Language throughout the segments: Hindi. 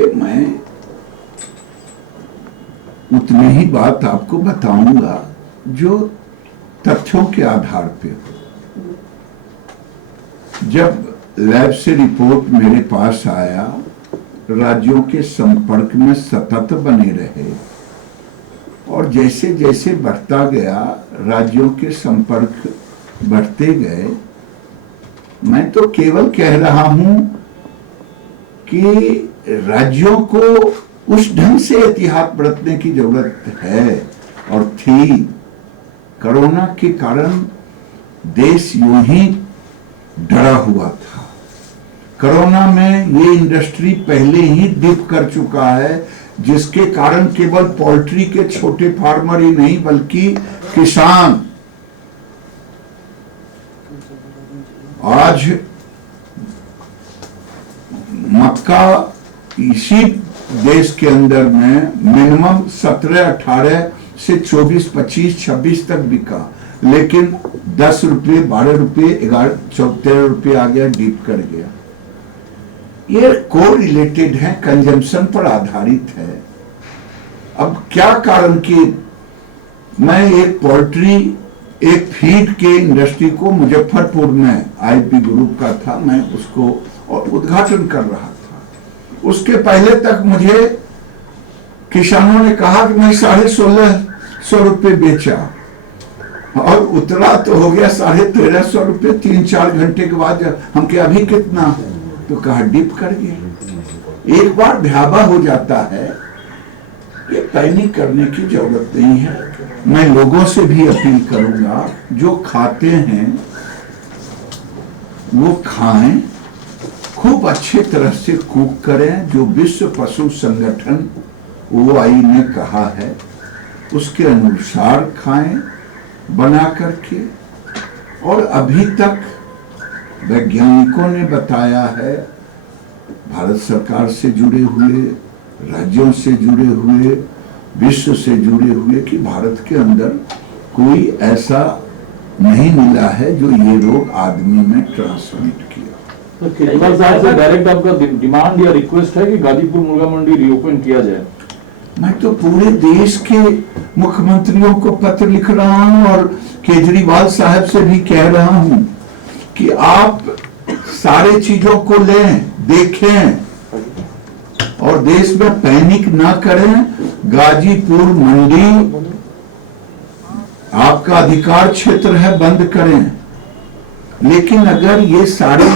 देखिए, मैं उतनी ही बात आपको बताऊंगा जो तथ्यों के आधार पे हो। जब लैब से रिपोर्ट मेरे पास आया, राज्यों के संपर्क में सतत बने रहे और जैसे जैसे बढ़ता गया, राज्यों के संपर्क बढ़ते गए। मैं तो केवल कह रहा हूं कि राज्यों को उस ढंग से एहतियात बरतने की जरूरत है और थी। कोरोना के कारण देश यूं ही डरा हुआ था। कोरोना में ये इंडस्ट्री पहले ही डिप कर चुका है, जिसके कारण केवल पोल्ट्री के छोटे फार्मर ही नहीं बल्कि किसान आज मक्का इसी देश के अंदर में मिनिमम 17, 18 से 24, 25, 26 तक बिका, लेकिन 10 रुपये, 12 रुपये, 11, 13 रुपये आ गया, डीप कर गया। ये को रिलेटेड है, कंजम्पशन पर आधारित है। अब क्या कारण कि मैं एक पोल्ट्री, एक फीड के इंडस्ट्री को मुजफ्फरपुर में आईपी ग्रुप का था, मैं उसको और उद्घाटन कर रहा था। उसके पहले तक मुझे किसानों ने कहा कि मैं 1650 रुपये बेचा और उतरा तो हो गया 1350 रुपये। 3-4 घंटे के बाद हम क्या अभी कितना, तो कहा डिप कर गया। एक बार भयावह हो जाता है, ये पैनिक करने की जरूरत नहीं है। मैं लोगों से भी अपील करूंगा, जो खाते हैं वो खाएं, खूब अच्छे तरह से कुक करें, जो विश्व पशु संगठन OI ने कहा है उसके अनुसार खाएं बना करके। और अभी तक वैज्ञानिकों ने बताया है, भारत सरकार से जुड़े हुए, राज्यों से जुड़े हुए, विश्व से जुड़े हुए, कि भारत के अंदर कोई ऐसा नहीं मिला है जो ये रोग आदमी में ट्रांसमिट किया। तो केजरीवाल साहब से डायरेक्ट आपका डिमांड या रिक्वेस्ट है कि गाजीपुर मुर्गा मंडी रीओपन किया जाए? मैं तो पूरे देश के मुख्यमंत्रियों को पत्र लिख रहा हूं और केजरीवाल साहब से भी कह रहा हूं कि आप सारे चीजों को लें, देखें और देश में पैनिक ना करें। गाजीपुर मंडी आपका अधिकार क्षेत्र है, बंद करें। लेकिन अगर ये सारी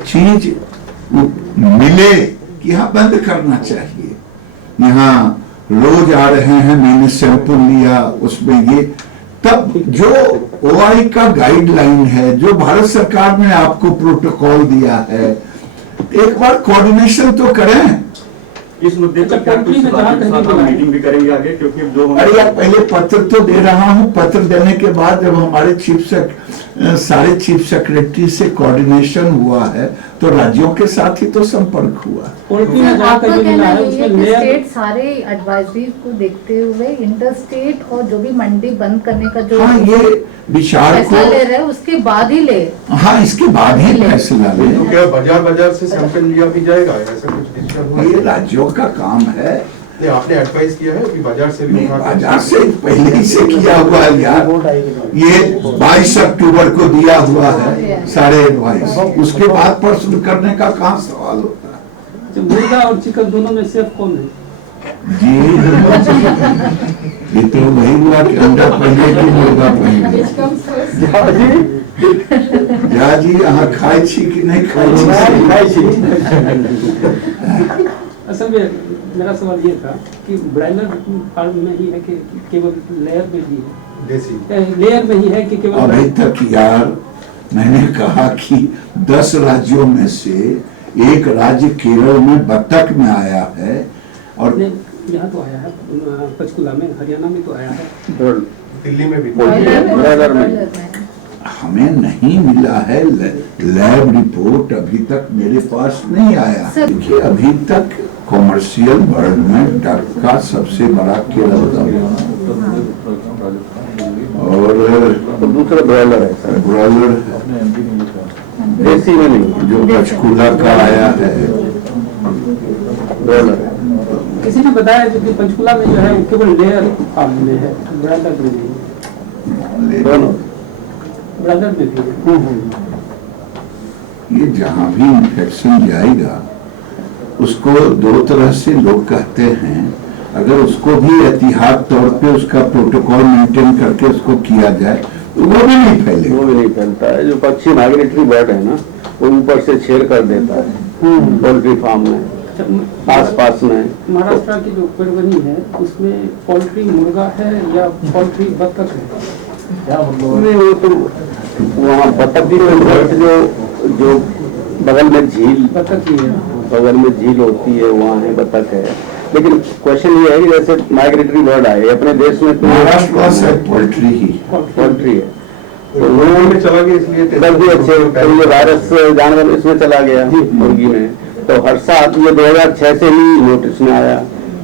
चीज मिले कि हाँ बंद करना चाहिए, यहाँ रोज आ रहे हैं, मैंने सैंपल लिया उसमें ये, तब जो OI का गाइडलाइन है, जो भारत सरकार ने आपको प्रोटोकॉल दिया है, एक बार कोऑर्डिनेशन तो करें। इस मुद्दे पर क्या कुछ मीटिंग भी करेंगे आगे, क्योंकि जो अरे यार, पहले पत्र तो दे रहा हूं। पत्र देने के बाद जब हमारे सारे चीफ सेक्रेटरी से कोऑर्डिनेशन हुआ है तो राज्यों के साथ ही तो संपर्क हुआ। स्टेट सारे एडवाइजरीज को देखते हुए इंटर स्टेट और जो भी मंडी बंद करने का जो ये विचार को ले रहे हैं उसके बाद ही ले, हाँ इसके बाद ही फैसला ले। तो क्या बाजार से सैंपल लिया भी जाएगा, ऐसा कुछ डिसीजन हुआ? ये राज्यों का काम है। नहीं, आपने एडवाइस किया है कि बाजार से भी? बाजार से पहले ही से किया हुआ है यार। ये 22 अक्टूबर को दिया हुआ है सारे एडवाइस, उसके बाद प्रश्न करने का कहाँ सवाल होता है। मुर्गा और चिकन दोनों में सेफ कौन है जी? ये तो वही हुआ कि अंडा पहले की मुर्गा पहले। जा जी, अहाँ खाई छी कि नहीं खाई छी? असल में मेरा सवाल ये था कि ब्रायलर फार्म में ही है कि केवल लेयर में ही है, देसी लेयर में ही है कि केवल? अभी तक यार मैंने कहा कि 10 राज्यों में से एक राज्य केरल में बत्तख में आया है और यहाँ तो आया है, पंचकुला में, हरियाणा में तो आया है, दिल्ली में भी, ब्रायलर में हमें नहीं मिला है। लैब रिपोर्ट अभी तक मेरे पास नहीं आया। देखिए, अभी तक कॉमर्शियल वर्ल्ड में डक का सबसे बड़ा केरल का और दूसरा ब्रॉयलर है, ब्रॉयलर देसी में नहीं, जो पंचकुला का आया है ब्रॉयलर है। किसी ने बताया कि पंचकुला में जो है वो केवल लेयर फार्म में है, ब्रांडर में नहीं है। दोनों ब्रांडर में भी है। ये जहां भी इन्फेक्शन जाएगा उसको दो तरह से लोग कहते हैं, अगर उसको भी एहतियात तौर पे उसका प्रोटोकॉल मेंटेन करके उसको किया जाए तो वो भी नहीं फैलेगा। वो भी नहीं फैलता है। जो पक्षी माइग्रेटरी बर्ड है ना, वो ऊपर से छेड़ कर देता है पोल्ट्री फार्म में, आसपास में। महाराष्ट्र की जो परवनी है उसमें पोल्ट्री मुर्गा है या पोल्ट्री बतख है? नहीं, वो तो वहाँ बतख भी जो बगल में झील, बतख ही है। बगल में झील होती है, वहाँ है बतख है। लेकिन क्वेश्चन ये है कि जैसे माइग्रेटरी बर्ड आए अपने देश में, तो महाराष्ट्र से पोल्ट्री ही पोल्ट्री है, तो लोगों में चला गया इसलिए दस भी अच्छे, तो ये वायरस जानवर इसमें चला गया मुर्गी में। तो हर साल ये 2006 से ही नोटिस में आया,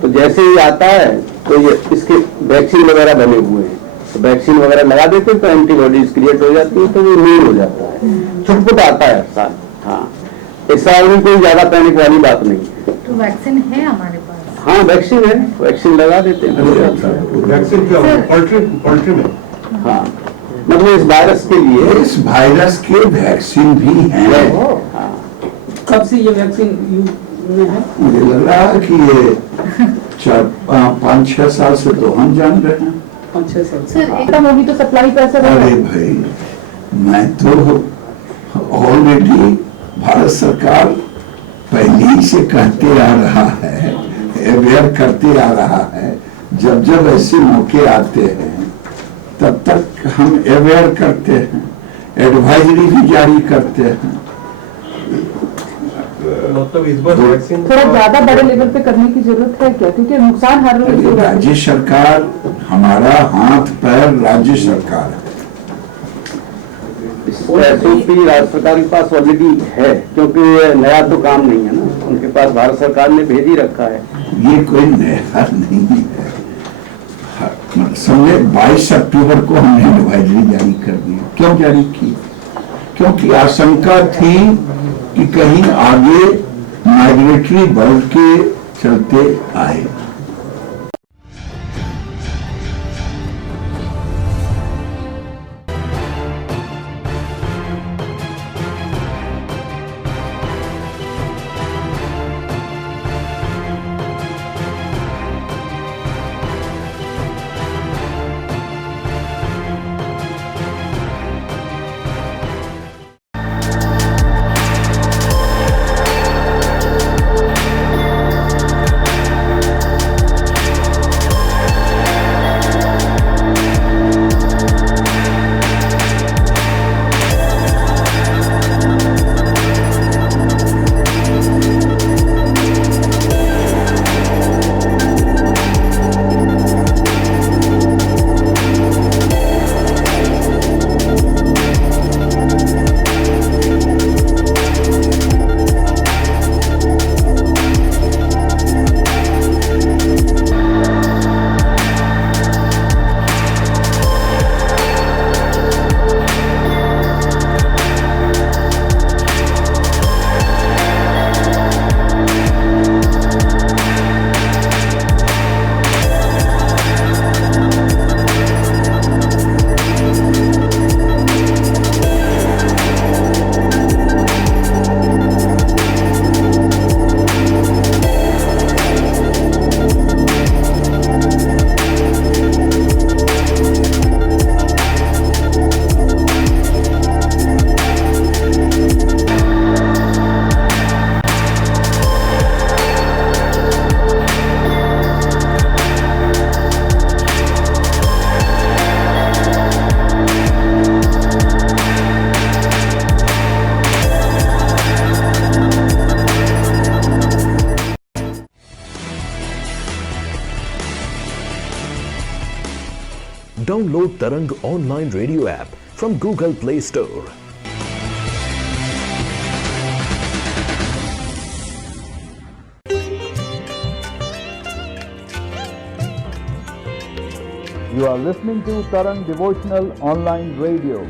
तो जैसे ही आता है तो ये इसके वैक्सीन वगैरह बने हुए हैं, तो वैक्सीन वगैरह लगा देते हैं तो एंटीबॉडीज क्रिएट हो जाती है, तो वो नील हो जाता है। छुटपुट आता है हर साल। हाँ, इस साल में कोई ज्यादा पैनिक वाली बात नहीं है। तो वैक्सीन है हमारे पास? हाँ, वैक्सीन है, वैक्सीन लगा देते हैं। वैक्सीन क्या पोल्ट्री में? हाँ, मतलब इस वायरस के लिए इस वायरस के वैक्सीन भी हैं। हाँ, कब से ये वैक्सीन यूज में है? मुझे लग रहा है कि ये 4-5-6 साल से तो हम जान रहे हैं। 5-6 साल से। सर एकदम होगी तो सप्लाई कैसे अरे रहेगा? भाई, मैं तो ऑलरेडी भारत सरकार पहले ही से कहते आ रहा है, अवेयर करते आ रहा है, जब जब ऐसे मौके आते हैं तब तक हम अवेयर करते हैं, एडवाइजरी भी जारी करते हैं। मतलब इस बार वैक्सीन थोड़ा ज्यादा बड़े लेवल पे करने की जरूरत है क्या, क्योंकि नुकसान हर रोज हो रहा है। राज्य सरकार, हमारा हाथ पैर राज्य सरकार है। एसओपी राज्य सरकार के पास ऑलरेडी है, क्योंकि ये नया तो काम नहीं है ना, उनके पास भारत सरकार ने भेज ही रखा है। ये कोई नया नहीं है। समझे 22 अक्टूबर को हमने एडवाइजरी जारी कर दी। क्यों जारी की? क्योंकि आशंका थी कि कहीं आगे माइग्रेटरी बर्ड के चलते आए। Download Tarang online radio app from Google Play Store. You are listening to Tarang Devotional Online Radio.